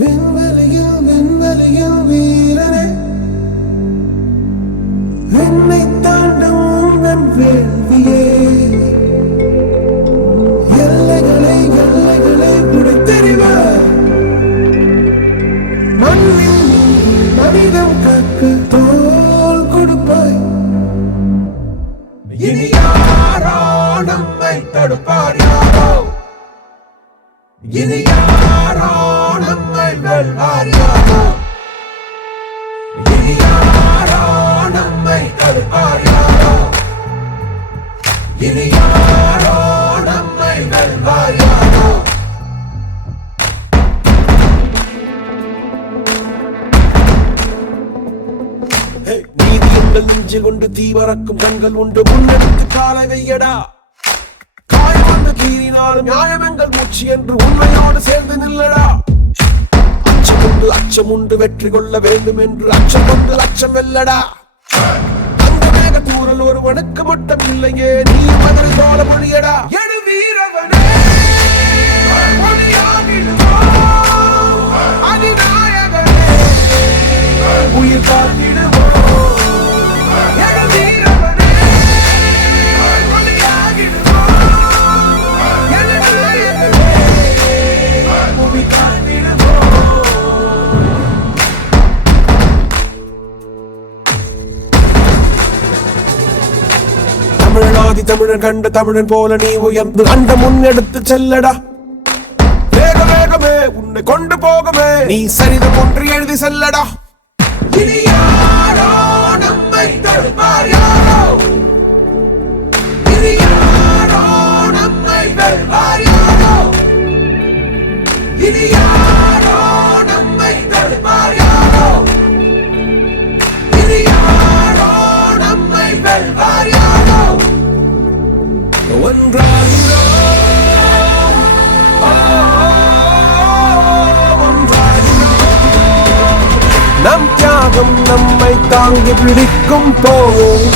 விண்வெளியில் வீரனே, விண்ணை தாண்டும் உந்தன் வேள்வியே, எல்லைகளை பிடித்தெறிவாய். மண்ணில் மனிதம் காக்க தோள் கொடுப்பாய். இனி யாரோ நம்மை தடுப்பார் யாரோ, இனி யாரோ நம்மை வெல்வார் யாரோ, இனி யாரோ நம்மை தடுப்பார் யாரோ, இனி யாரோ நம்மை வெல்வார் யாரோ. நீதி எங்கள் நெஞ்சு கொண்டு தீவரக்கும் கண்கள் உண்டு, முன்னெடுத்து காலை வையடா. காயம் வந்து கீறினாலும் நியாயம் எங்கள் மூச்சு என்று உண்மையோடு சேர்ந்து நில்லடா. அச்சம் உண்டு வெற்றி கொள்ள வேண்டும் என்று அச்சம் கொண்டு லட்சம் வெல்லடா. அந்த மேக தூரல் ஒருவனுக்கு மட்டும் இல்லையே, நீ மதுரை போல மொழியடா. எடு வீரவனே, அதிநாயகனே, உயிர் காத்திடுவோம். தமிழனாதி தமிழன் கண்ட தமிழன் போல நீ உயர்ந்து அந்த முன்னெடுத்து செல்லடா. வேகமே உன்னை கொண்டு போகவே நீ சரிதம் ஒன்று எழுதி செல்லடா. இனி யாரோ நம்மை தடுப்பார் யாரோ, இனி யாரோ நம்மை வெல்வார் யாரோ, இனி யாரோ நம்மை தடுப்பார் யாரோ, இனி யாரோ நம்மை வெல்வார் யாரோ. ஒன்றாகிறோம், நம் தியாகம் நம்மை தாங்கி பிடிக்கும் போவோம்.